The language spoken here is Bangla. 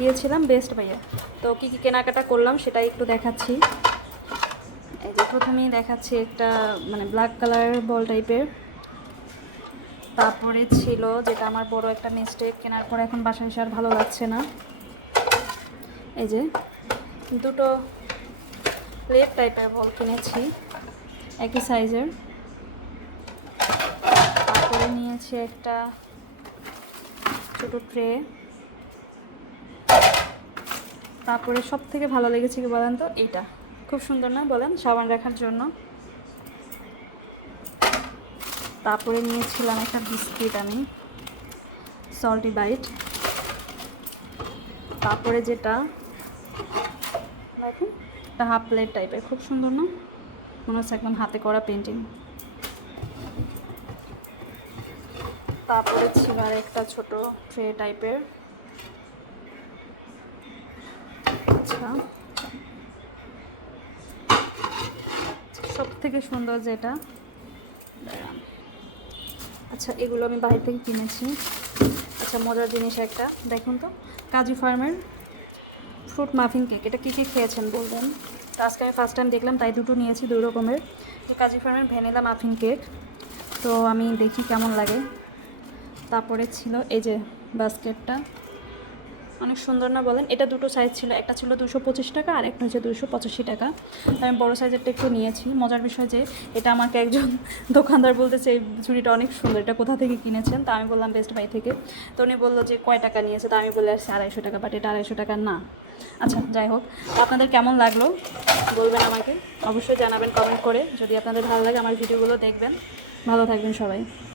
গিয়েছিলাম বেস্ট বাইয়ে। তো কী কী কেনাকাটা করলাম সেটাই একটু দেখাচ্ছি। এই যে প্রথমেই দেখাচ্ছি একটা মানে ব্ল্যাক কালার বল টাইপের। তারপরে ছিল যেটা আমার বড় একটা মিস্টেক, কেনার পর এখন বাসায় এসে আর ভালো লাগছে না, এই যে দুটো প্লেট টাইপের বল কিনেছি একই সাইজের। তারপরে নিয়েছি একটা ছোটো ট্রে। তারপরে সব থেকে ভালো লেগেছে কি বলেন তো, এইটা খুব সুন্দর না বলেন, সাবান রাখার জন্য। তারপরে নিয়েছিলাম একটা বিস্কিট আমি, সল্টি বাইট। তারপরে যেটা দেখুন একটা হাফ প্লেট টাইপের, খুব সুন্দর না, মনে হচ্ছে একদম হাতে করা পেন্টিং। তারপরে ছিল আর একটা ছোট ট্রে টাইপের। আচ্ছা, সব থেকে সুন্দর যেটা, আচ্ছা এগুলো আমি বাইরে থেকে কিনেছি। আচ্ছা মজার জিনিস একটা দেখুন তো, কাজু ফার্মের ফ্রুট মাফিন কেক। এটা কী কী খেয়েছেন বলবেন। তো আজকে আমি ফার্স্ট টাইম দেখলাম, তাই দুটো নিয়েছি, দুই রকমের। তো কাজু ফার্মের ভ্যানিলা মাফিন কেক, তো আমি দেখি কেমন লাগে। তারপরে ছিল এই যে বাস্কেটটা, অনেক সুন্দর না বলেন। এটা দুটো সাইজ ছিল, একটা ছিল 225 টাকা আর একটা হচ্ছে 285 টাকা। আমি বড়ো সাইজেরটা একটু নিয়েছি। মজার বিষয় যে এটা আমাকে একজন দোকানদার বলতেছে এই চুড়িটা অনেক সুন্দর, এটা কোথা থেকে কিনেছেন। তা আমি বললাম বেস্ট বাই থেকে। তো উনি বললো যে কয় টাকা নিয়েছে, তা আমি বলে আসছি 250 টাকা, বাট এটা 250 টাকা না। আচ্ছা যাই হোক, আপনাদের কেমন লাগলো বলবেন আমাকে, অবশ্যই জানাবেন কমেন্ট করে। যদি আপনাদের ভালো লাগে আমার ভিডিওগুলো দেখবেন। ভালো থাকবেন সবাই।